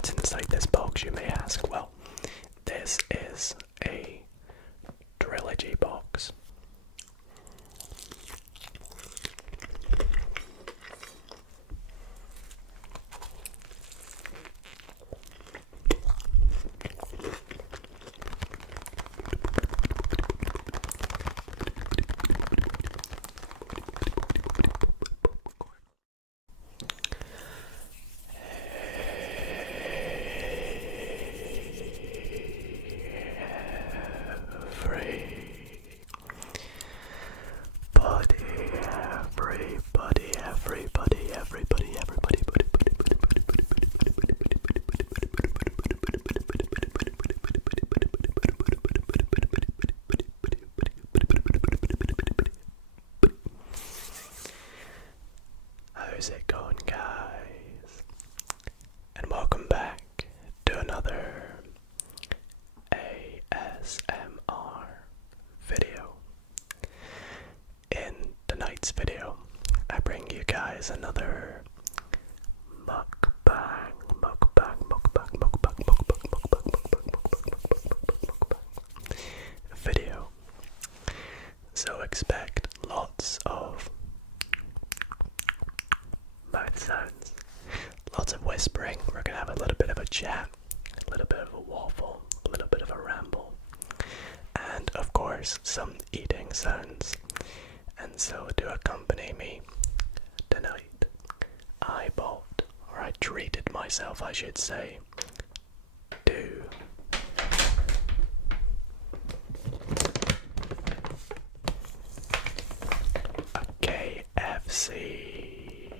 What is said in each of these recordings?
What's inside this box, you may ask? Well, this is a trilogy box. How's it going, guys? And welcome back to another ASMR video. In tonight's video, I bring you guys another mukbang video. So expect lots of mouth sounds, lots of whispering. We're gonna have a little bit of a chat, a little bit of a waffle, a little bit of a ramble, and of course some eating sounds. And so to accompany me tonight, I treated myself, I should say, to a KFC.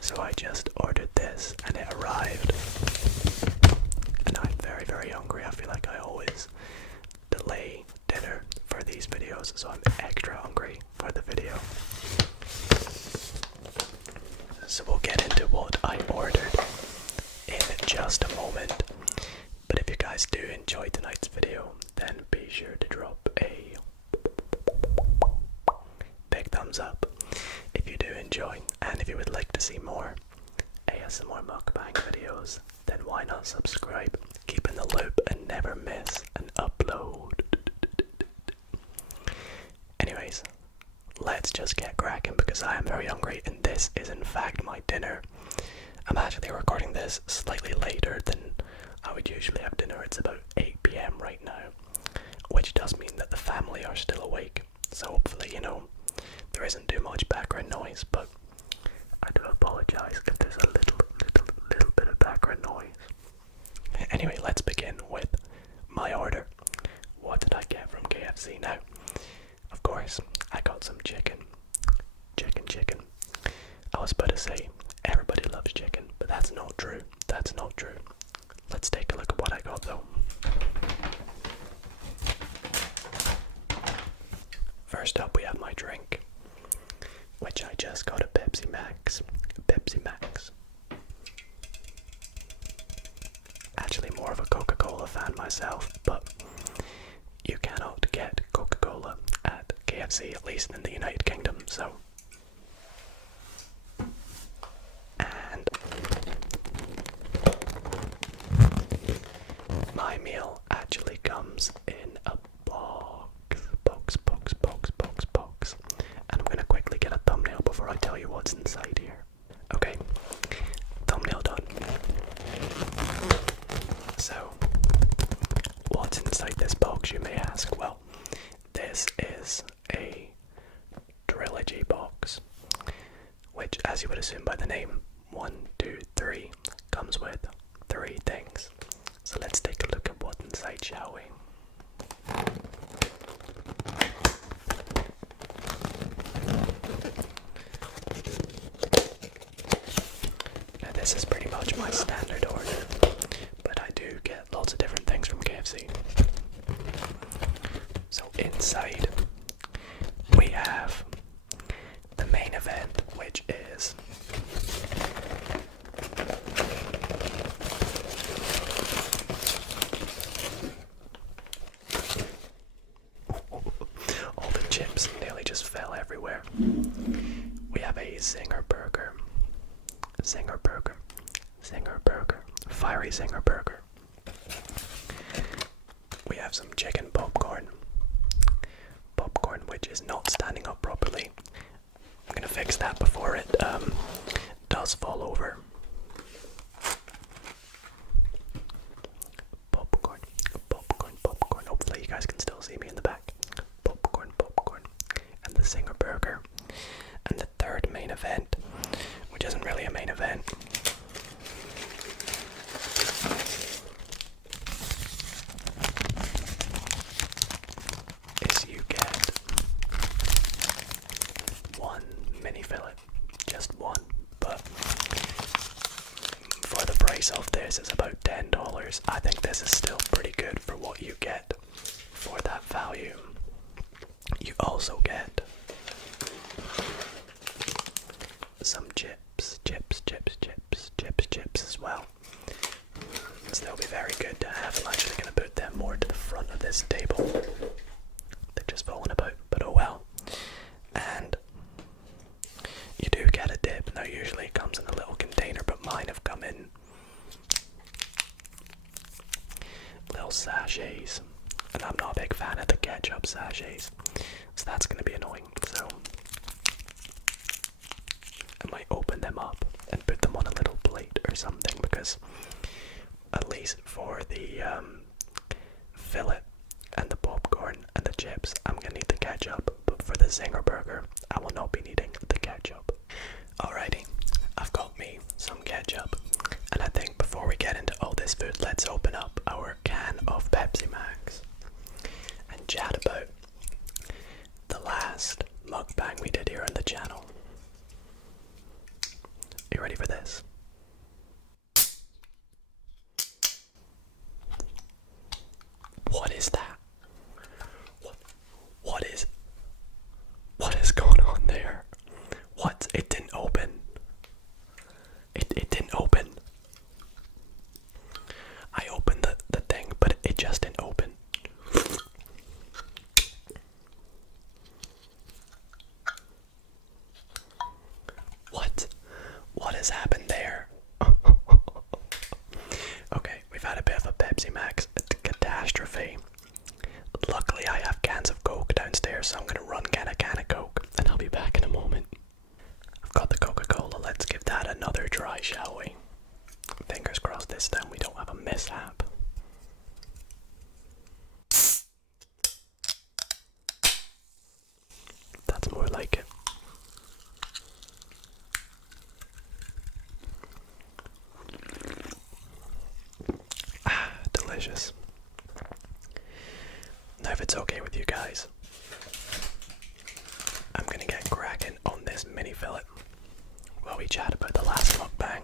So I just ordered this and it arrived, and I'm very, very hungry. I feel like I always delay dinner for these videos, so I'm extra hungry for the video. So we'll get into what I ordered in just a moment. But if you guys do enjoy tonight's video, then be sure to drop a big thumbs up if you do enjoy, and if you would like to see more ASMR mukbang videos, then why not subscribe, keep in the loop and never miss an upload. Anyways, let's just get cracking because I am very hungry and this is in fact my dinner. I'm actually recording this slightly later than I would usually have dinner. It's about 8 PM right now, which does mean that the family are still awake. So hopefully, there isn't too much background noise, but I do apologize if there's a little bit of background noise. Anyway, let's begin with my order. What did I get from KFC now? Of course, I got some chicken. I was about to say, everybody loves chicken, but that's not true. Let's take a look at what I got though. First up, we have my drink, which I just got a Pepsi Max. Actually more of a Coca-Cola fan myself, but you cannot get Coca-Cola at KFC, at least in the United Kingdom, so. And my meal actually comes in a box. And I'm gonna quickly get a thumbnail before I tell you what's inside here. Okay, thumbnail done. So, what's inside this box, you may ask? Well, this is a trilogy box, which, as you would assume by the name, 1, 2, 3, comes with 3 things. So let's take a look at what's inside, shall we? Now this is pretty much my standard order, but I do get lots of different things from KFC. So inside we have the main event, which is all the chips nearly just fell everywhere. everywhere. We have a Zinger Burger. Zinger Burger. Zinger Burger. Fiery Zinger Burger. We have some chicken popcorn. Popcorn which is not standing up properly. I'm gonna fix that before it does fall over. Popcorn, popcorn, popcorn. Hopefully you guys can still see me in the back. Popcorn, popcorn. And the Zinger Burger. And the third main event, which isn't really a main event, is you get one mini fillet. Just one. But for the price of this, it's about $10. I think this is still pretty good for what you get for that value. You also get some chips as well. So they'll be very good to have. I'm actually going to put them more to the front of this table. They're just falling about, but oh well. And you do get a dip. Now usually it comes in a little container, but mine have come in little sachets. And I'm not a big fan of the ketchup sachets. So that's going to be annoying. So I might open them up and put them on a little plate or something, because at least for the fillet and the popcorn and the chips, I'm gonna need the ketchup, but for the Zinger Burger, I will not be needing the ketchup. Alrighty, I've got me some ketchup, and I think before we get into all this food, let's open up our can of Pepsi Max and chat about the last mukbang we did here on the channel. You ready for this? What is that? What is going on there? What? It didn't open. It didn't open. I opened the thing, but it just didn't open. What has happened there? Okay, we've had a bit of a Pepsi Max catastrophe. Luckily I have cans of Coke downstairs, so I'm going to get a can of Coke, and I'll be back in a moment. I've got the Coca-Cola, let's give that another try, shall we? Fingers crossed this time we don't have a mishap. That's more like it. Delicious. Now if it's okay with you guys, I'm gonna get cracking on this mini fillet while we chat about the last mukbang.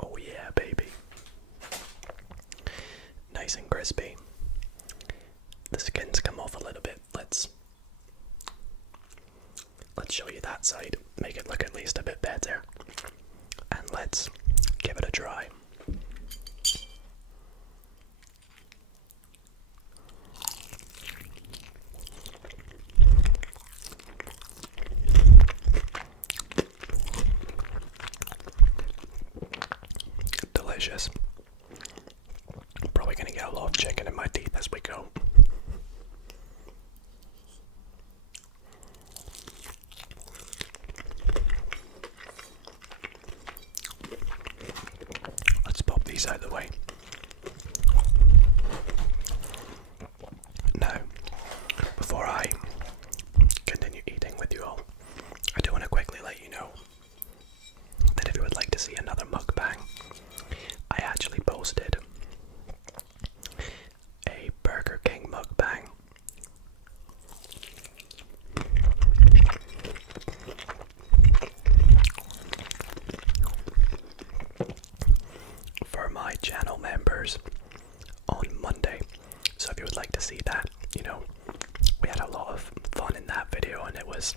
Oh yeah, baby. Nice and crispy. The skin's come off a little bit. Let's show you that side, make it look at least a bit better, and let's give it a try. Delicious. I'm probably gonna get a lot of chicken in my teeth as we go. These out of the way. Now, before I continue eating with you all, I do want to quickly let you know that if you would like to see another mukbang, I actually posted a Burger King mukbang for my channel members on Monday. So if you would like to see that, you know, we had a lot of fun in that video and it was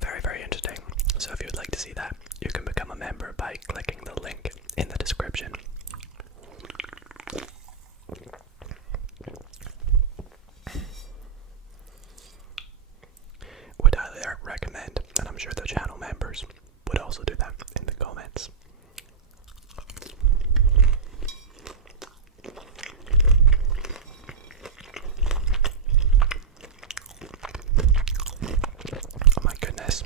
very, very interesting. So if you would like to see that, you can become a member by clicking the link in the description. Would highly recommend, and I'm sure the channel members would also do that in the comments. Oh my goodness.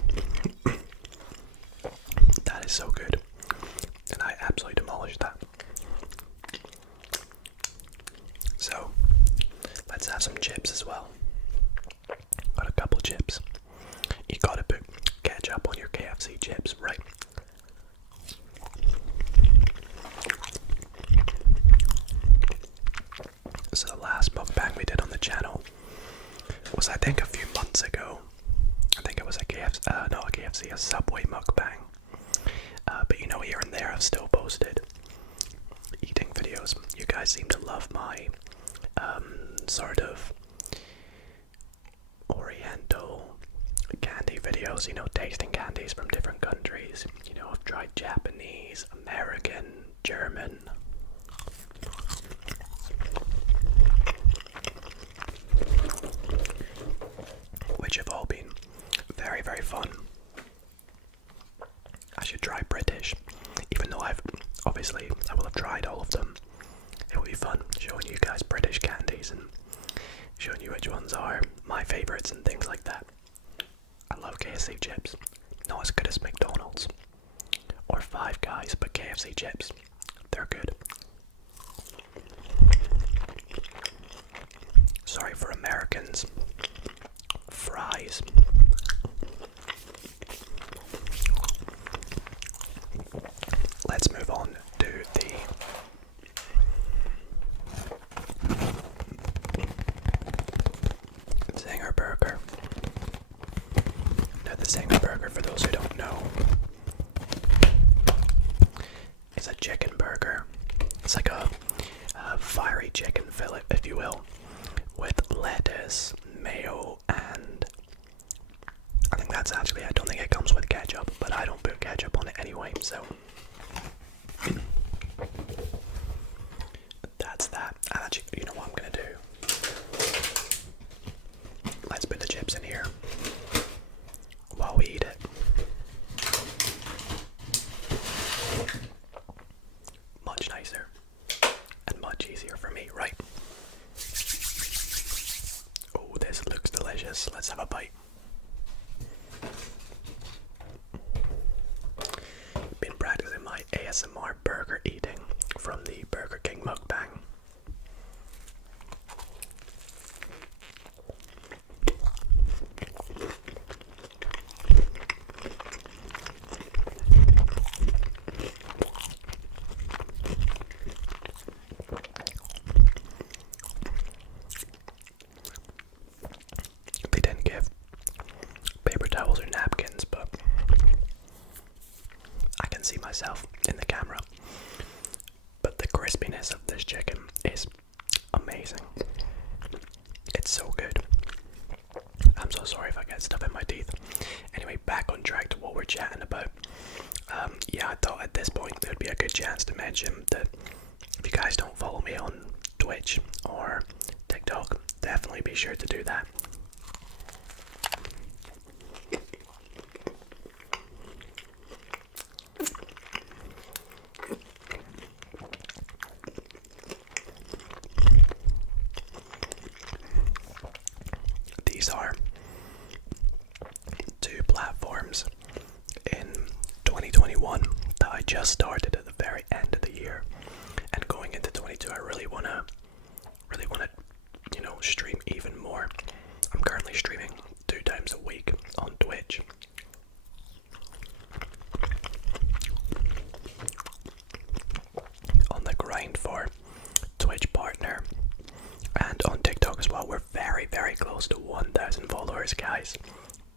That is so good. And I absolutely demolished that. So, let's have some chips as well. Got a couple chips. You gotta put ketchup on your KFC chips, right? So the last mukbang we did on the channel was, I think, a few months ago. I think it was a KFC, a Subway mukbang. But you know, here and there I've still posted eating videos. You guys seem to love my sort of oriental candy videos, you know, tasting candies from different countries. You know, I've tried Japanese, American, German. Which have all been very, very fun. I should try British, even though I will have tried all of them. It will be fun showing you guys British candies and showing you which ones are my favourites and things like that. I love KFC chips. Not as good as McDonald's or Five Guys, but KFC chips, they're good. Sorry for Americans. Fries. Let's move on to the Zinger Burger. Now the Zinger Burger, for those who don't know, is a chicken burger. It's like a fiery chicken fillet, if you will, with lettuce, mayo, and I think that's actually, I don't think it comes with ketchup, but I don't put ketchup on it anyway, so that's that. And actually, you know what I'm gonna do? Let's put the chips in here while we eat it. Much nicer and much easier for me, right? Oh, this looks delicious. Let's have a bite. Been practicing my ASMR burger eating from the Burger King mukbang. They didn't give paper towels or napkins, but I can see myself in the camera. But the crispiness of this chicken is amazing. It's so good. I'm so sorry if I get stuff in my teeth. Anyway, back on track to what we're chatting about. Yeah, I thought at this point it would be a good chance to mention that if you guys don't follow me on Twitch or TikTok, definitely be sure to do that. These are two platforms in 2021 that I just started at the very end of the year, and going into 22 I really wanna stream even more. I'm currently streaming 2 times a week on Twitch. On the grind for Twitch partner, and on TikTok as well. We're very, very close to 1,000 followers, guys.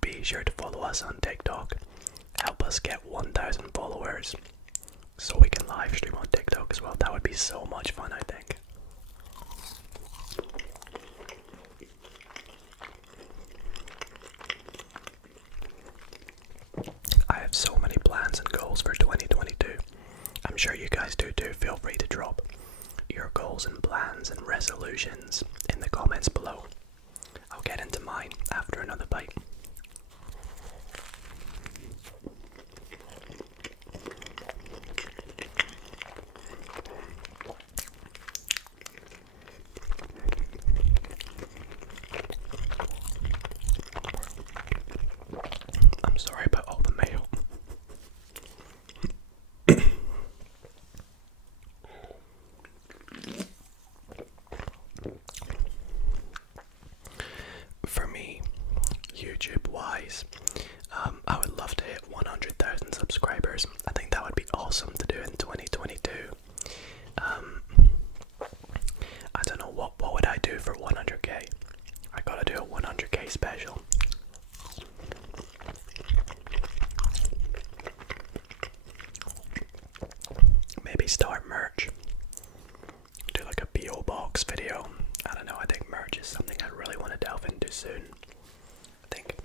Be sure to follow us on TikTok. Help us get 1,000 followers so we can live stream on TikTok as well. That would be so much fun, I think. I have so many plans and goals for 2022. I'm I'm sure you guys do too. Feel free to drop your goals and plans and resolutions in the comments below. I'll get into mine after another bite. I'm sorry about all the mayo. For me, YouTube wise, I would love to hit 100,000 subscribers. I think that would be awesome to do in 2022. I don't know what would I do for 100k. I gotta do a 100k special. Maybe start merch. Do like a PO box video. I don't know, I think merch is something I really want to delve into soon. I think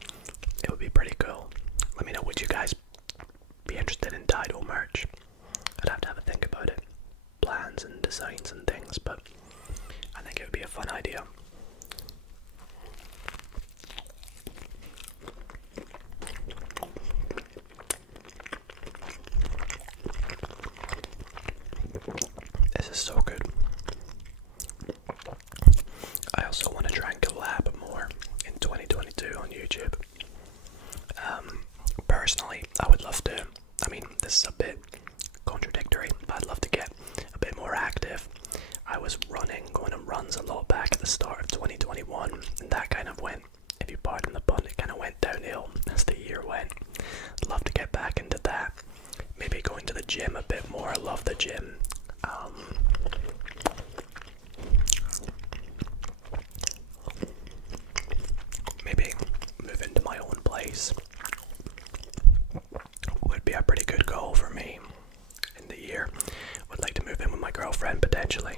it would be pretty cool. Let me know, would you guys be interested in Dido merch? I'd have to have a think about it. Plans and designs and things, but I think it would be a fun idea. This is so good. I also want to try and collab more in 2022 on YouTube. Personally, I would love to, I mean, this is a bit contradictory, but I'd love to get a bit more active. I was going on runs a lot back at the start of 2021, and that kind of went, if you pardon the pun, it kind of went downhill as the year went. I'd love to get back into that. Maybe going to the gym a bit more. I love the gym. Maybe move into my own place would be a pretty good goal for me in the year. Would like to move in with my girlfriend potentially.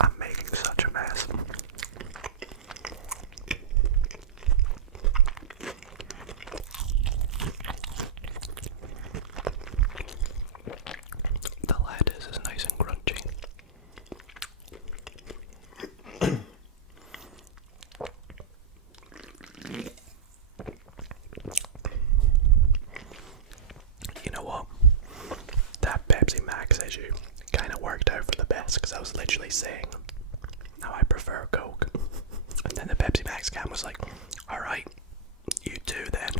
I'm making such a mess. The lettuce is nice and crunchy. You know what? That Pepsi Max issue kind of worked out for the best, because I was literally saying, now I prefer Coke. And then the Pepsi Max can was like, alright, you too then.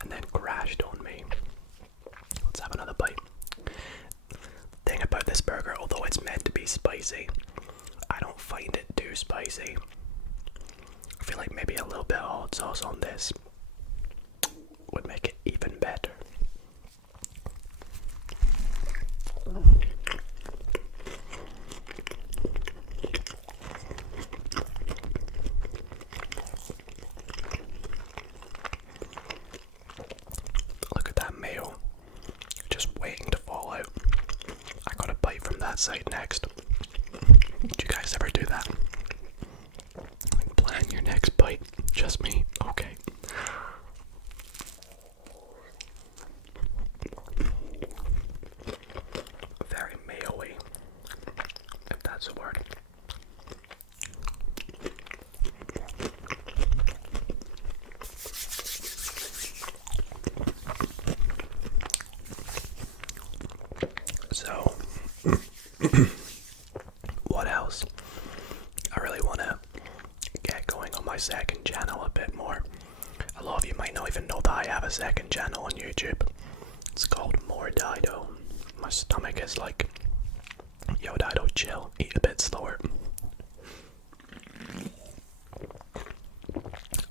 And then crashed on me. Let's have another bite. Thing about this burger, although it's meant to be spicy, I don't find it too spicy. I feel like maybe a little bit of hot sauce on this would make it even better. Look at that mayo, just waiting to fall out. I got a bite from that side next. Do you guys ever do that? Like plan your next bite. Just me? Okay. Very mayo-y, if that's a word. So, what else? I really want to get going on my second channel a bit more. A lot of you might not even know that I have a second channel on YouTube. It's called More Dido. My stomach is like, yo Dido, chill, eat a bit slower.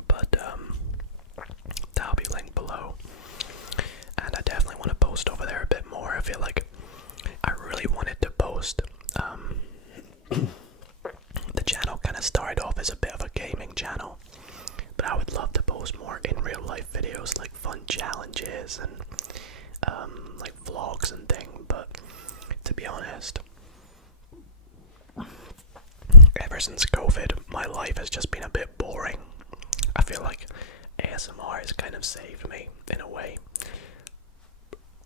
But that'll be linked below. And I definitely want to post over there a bit more. I feel like I really wanted to post. The channel kind of started off as a bit of a gaming channel, but I would love to post more in real life videos, like fun challenges and like vlogs and thing, but to be honest, ever since COVID, my life has just been a bit boring. I feel like ASMR has kind of saved me in a way.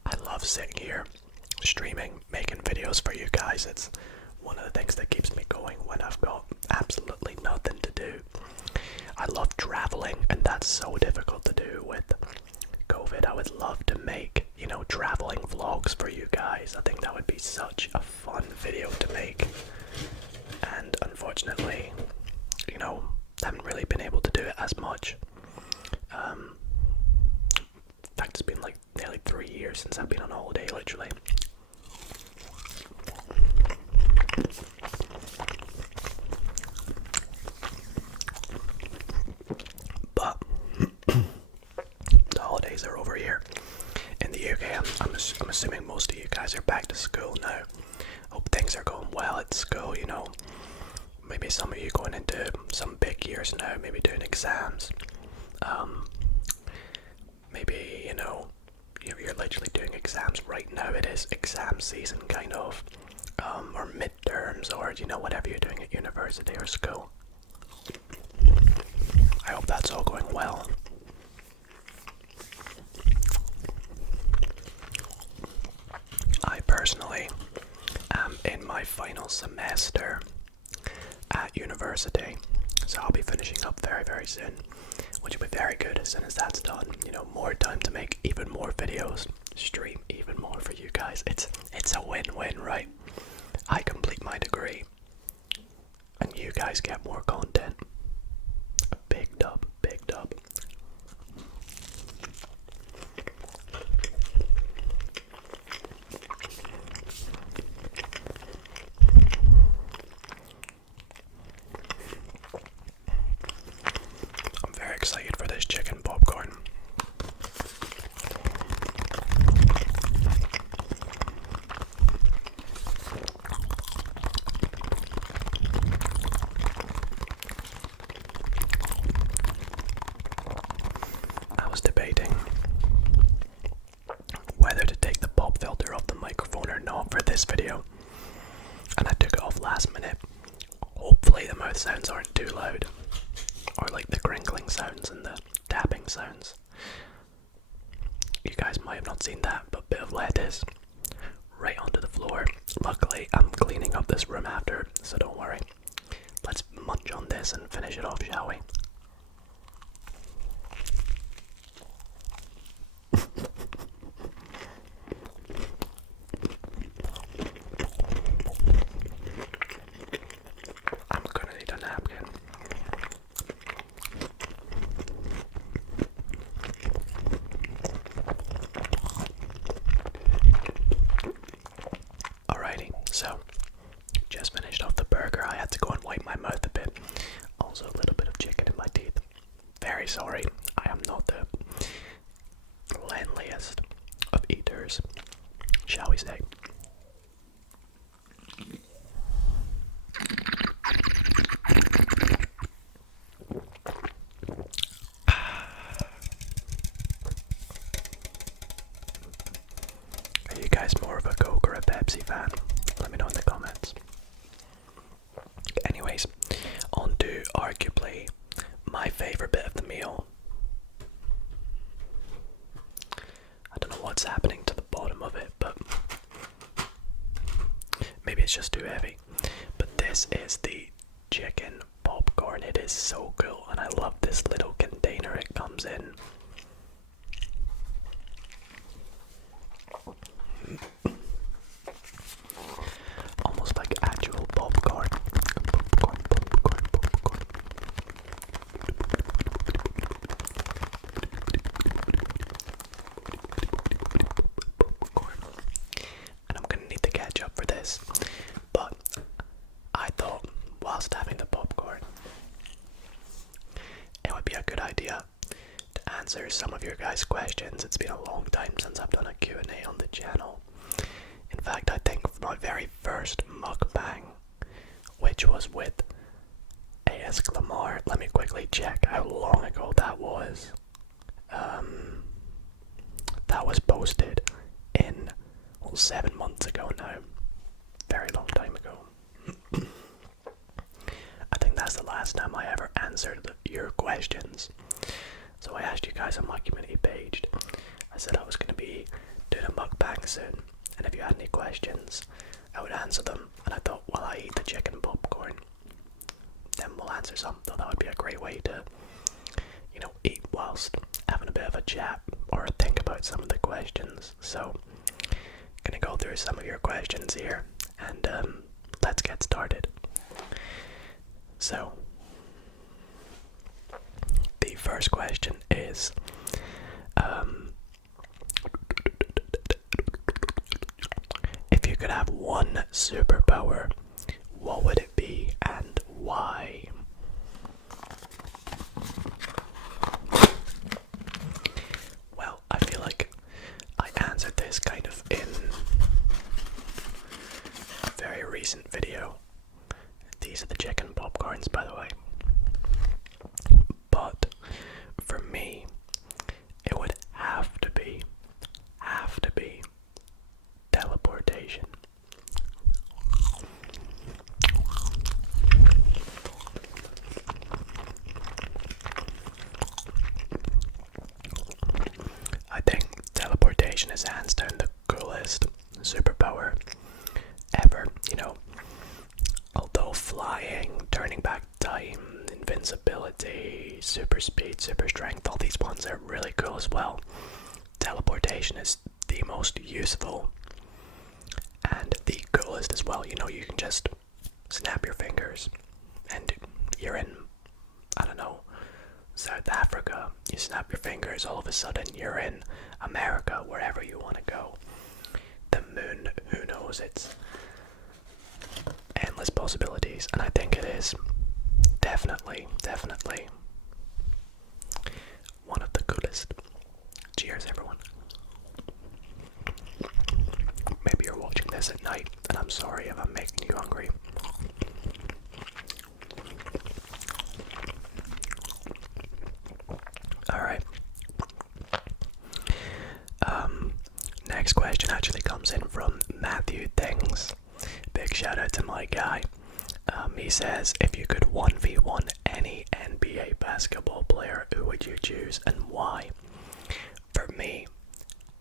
I love sitting here, streaming, making videos for you guys. It's one of the things that keeps me going when I've got absolutely nothing to do. I love traveling, and that's so difficult to do with COVID. I would love to make, traveling vlogs for you guys. I think that would be such a fun video to make. And unfortunately, haven't really been able to do it as much. In fact, it's been like nearly 3 years since I've been on holiday, literally. But the holidays are over here in the UK. I'm assuming most of you guys are back to school now. Hope things are going well at school, Maybe some of you going into some big years now, maybe doing exams. Maybe, you're literally doing exams right now. It is exam season, kind of. Or midterms, or, whatever you're doing at university or school. I hope that's all going well. I personally am in my final semester at university, so I'll be finishing up very, very soon, which will be very good as soon as that's done. More time to make even more videos, stream even more for you guys. It's a win-win, right? I complete my degree, and you guys get more content. A big dub, big dub. I'm very excited for this chicken popcorn. I was debating whether to take the pop filter off the microphone or not for this video, and I took it off last minute. Hopefully the mouth sounds aren't too loud, or like the crinkling sounds and the tapping sounds. You guys might have not seen that, but bit of lettuce right onto the floor. Luckily, I'm cleaning up this room after, so don't worry. Let's munch on this and finish it off, shall we? I'm gonna need a napkin. Alrighty, so just finished off the burger. I had to go and wipe my mouth a bit. Also a little bit of chicken in my teeth. Very sorry, I am not the cleanliest of eaters, shall we say. Are you guys more of a Coke or a Pepsi fan? Let me know in the comments. Anyways, on to arguably my favourite bit of the meal. I don't know what's happening to the bottom of it, but maybe it's just too heavy. But this is the chicken popcorn. It is so cool, and I love this little container it comes in. Almost like actual popcorn. And I'm gonna need the ketchup for this. But I thought, whilst having the popcorn, it would be a good idea to answer some of your guys' questions. It's been a long time since I've done a Q&A on the channel. In fact, I think my very first mukbang, which was with A.S. Clamar, let me quickly check how long ago that was. That was posted almost 7 months ago now. Very long time ago. I think that's the last time I ever answered your questions. So I asked you guys on my community page. I said I was going to be doing a mukbang soon, and if you had any questions, I would answer them. And I thought, while I eat the chicken popcorn, then we'll answer some. Thought that would be a great way to, eat whilst having a bit of a chat or think about some of the questions. So, gonna go through some of your questions here, and let's get started. So, the first question is, if you could have one superpower, what would it be and why? Well, I feel like I answered this kind of in a very recent video. These are the chicken popcorns, by the way. But for me, it would have to be teleportation. I think teleportation is hands down the coolest superpower ever. Although flying, turning back time, invincibility, super speed, super strength, all these ones are really cool as well. Teleportation is the most useful and the coolest as well. You can just snap your fingers and you're in, I don't know, South Africa. You snap your fingers, all of a sudden you're in America, wherever you want to go. The moon, who knows, it's endless possibilities, and I think it is definitely one of the coolest. Cheers, everyone. Maybe you're watching this at night, and I'm sorry if I'm making you hungry. Alright. Next question actually comes in from Matthew Things. Big shout out to my guy. He says, if you could 1v1 any NBA basketball player, who would you choose and why? For me,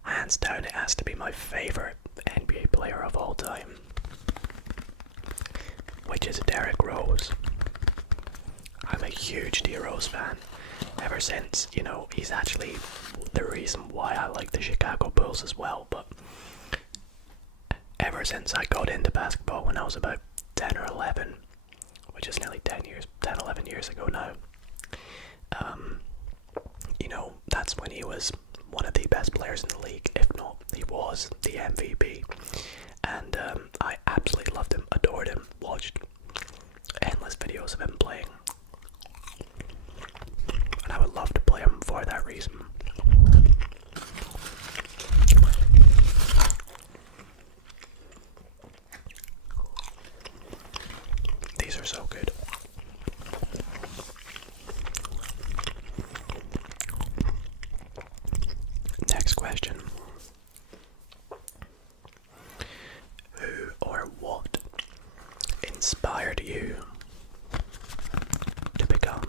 hands down, it has to be my favorite NBA player of all time, which is Derrick Rose. I'm a huge D Rose fan. Ever since, he's actually the reason why I like the Chicago Bulls as well, but ever since I got into basketball when I was about 10 or 11, which is nearly 11 years ago now, that's when he was one of the best players in the league, if not, he was the MVP, and I absolutely loved him, adored him, watched endless videos of him playing, and I would love to play him for that reason. These are so good. Next question. Who or what inspired you to become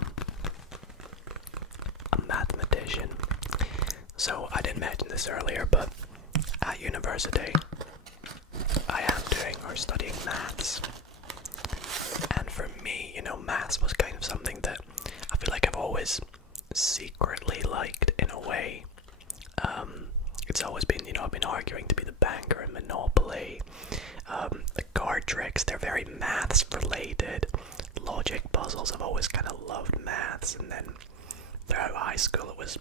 a mathematician? So I didn't mention this earlier, but at university I am doing or studying maths. And for me, maths was kind of something that I feel like I've always secretly liked in a way. It's always been, I've been arguing to be the banker in Monopoly. The card tricks, they're very maths related. Logic puzzles, I've always kind of loved maths. And then throughout high school, it was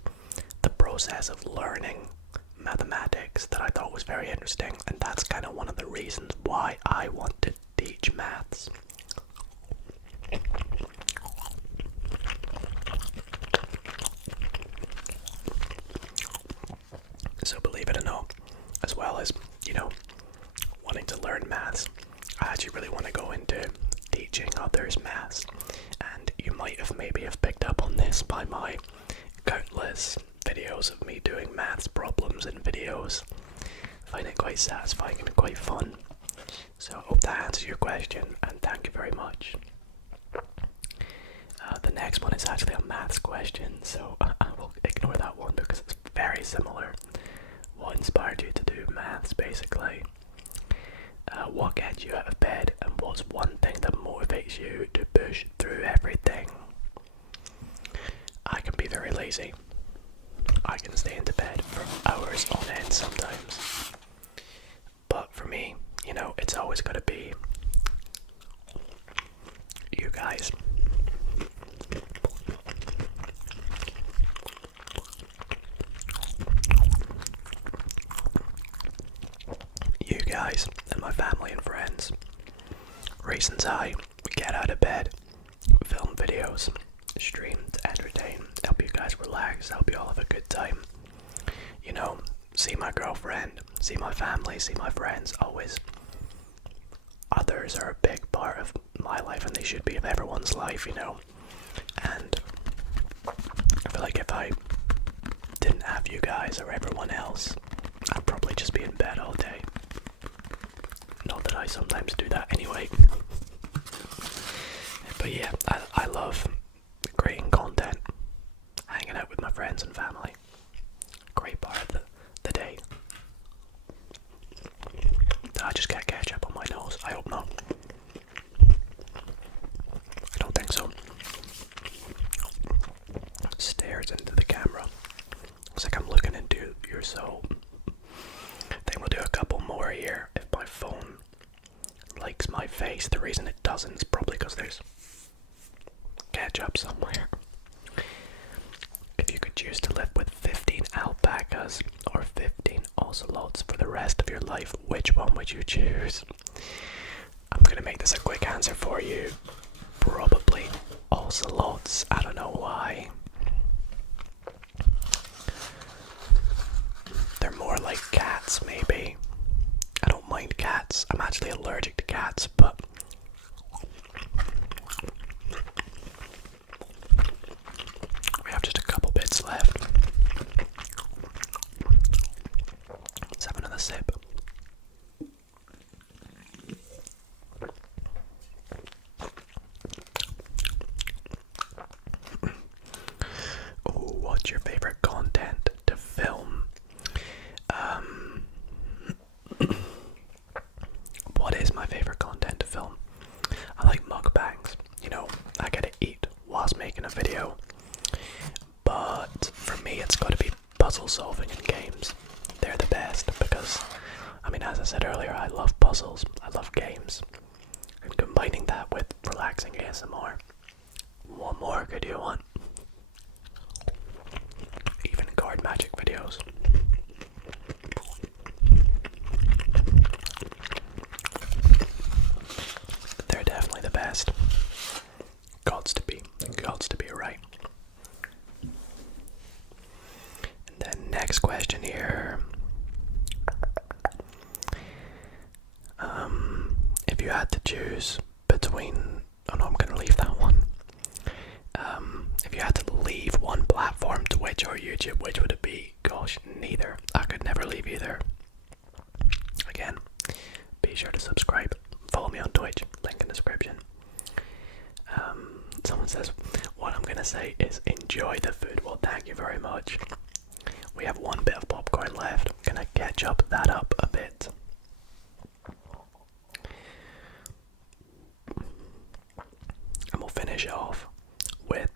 the process of learning mathematics that I thought was very interesting. And that's kind of one of the reasons why I want to teach maths. So believe it or not, as well as, wanting to learn maths, I actually really want to go into teaching others maths. And you might have picked up on this by my countless videos of me doing maths problems and videos. find it quite satisfying and quite fun. So I hope that answers your question, and thank you very much. The next one is actually a maths question, so I will ignore that one because it's very similar. What inspired you to do maths, basically? What gets you out of bed, and what's one thing that motivates you to push through everything? I can be very lazy. I can stay into bed for hours on end sometimes. But for me, you know, it's always got to be you guys. You guys and my family and friends. Reasons I get out of bed, film videos, stream to entertain, help you guys relax, help you all have a good time. You know, see my girlfriend, see my family, see my friends, always. Others are a big part of my life, and they should be of everyone's life, you know. And I feel like if I didn't have you guys or everyone else, I'd probably just be in bed all day. Not that I sometimes do that anyway. But yeah, I love creating content, hanging out with my friends and family. Great part of the day. Did I just get ketchup on my nose? I hope not. I don't think so. Stares into the camera. Looks like I'm looking into your soul. I think we'll do a couple more here. If my phone likes my face, the reason it doesn't is probably because there's ketchup somewhere. If you could choose to live with 15 alpacas or 15 ocelots for the rest of your life, which one would you choose? I'm gonna make this a quick answer for you. Probably ocelots. I don't know why. They're more like cats, maybe. I don't mind cats. I'm actually allergic to cats, but we have just a couple bits left. Let's have another sip. Oh, what's your favorite content to film? What is my favorite content to film? I like mukbangs. You know, I get to eat whilst making a video. But for me, it's got to be puzzle solving and games. They're the best because, I mean, as I said earlier, I love puzzles. I love games. And combining that with relaxing ASMR. What more could you want? Even card magic videos. They're definitely the best. Gods to be right. And then next question here. If you had to choose between, oh no, I'm gonna leave that one. If you had to leave one platform, Twitch or YouTube, which would it be? Gosh, neither. I could never leave either. Again, be sure to subscribe. Follow me on Twitch, link in description. Someone says, what I'm going to say is enjoy the food. Well, thank you very much. We have one bit of popcorn left. I'm going to ketchup that up a bit. And we'll finish off with,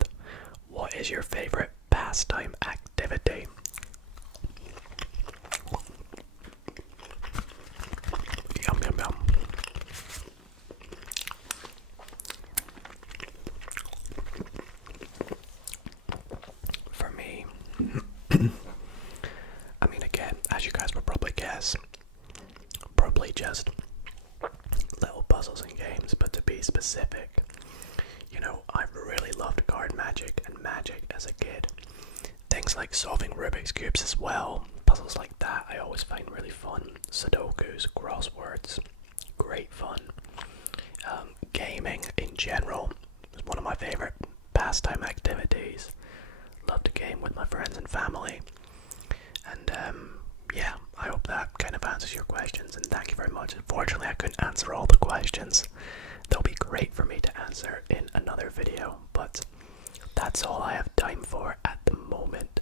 what is your favorite pastime activity? Yum, yum, yum. For me, I mean, again, as you guys will probably guess, probably just little puzzles and games, but to be specific, you know, I've really loved card magic and magic as a kid. Things like solving Rubik's Cubes as well, puzzles like that I always find really fun. Sudokus, crosswords, great fun. Gaming in general is one of my favorite pastime activities. Love to game with my friends and family. And yeah, I hope that kind of answers your questions, and thank you very much. Unfortunately, I couldn't answer all the questions. They'll be great for me to answer in another video, but that's all I have time for at the moment.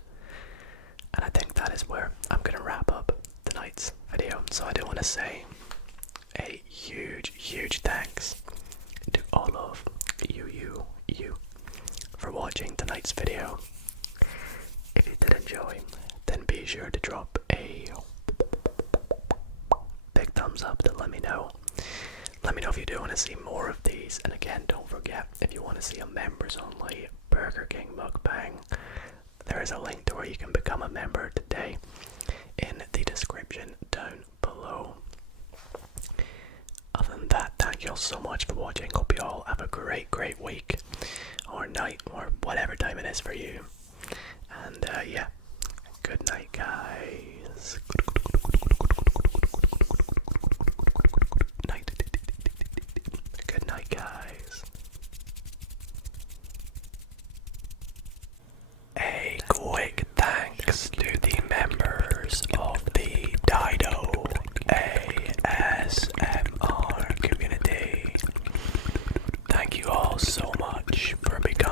And I think that is where I'm going to wrap up tonight's video. So I do want to say a huge thanks to all of you for watching tonight's video. If you did enjoy, then be sure to drop a big thumbs up to let me know. Let me know if you do want to see more of these. And again, don't forget, if you want to see a members only Burger King mukbang, there is a link to where you can become a member today in the description down below. Other than that, thank you all so much for watching. Hope you all have a great week or night or whatever time it is for you. And yeah, good night, guys. Good night, guys. A quick thanks to the members of the Dido ASMR community. Thank you all so much for becoming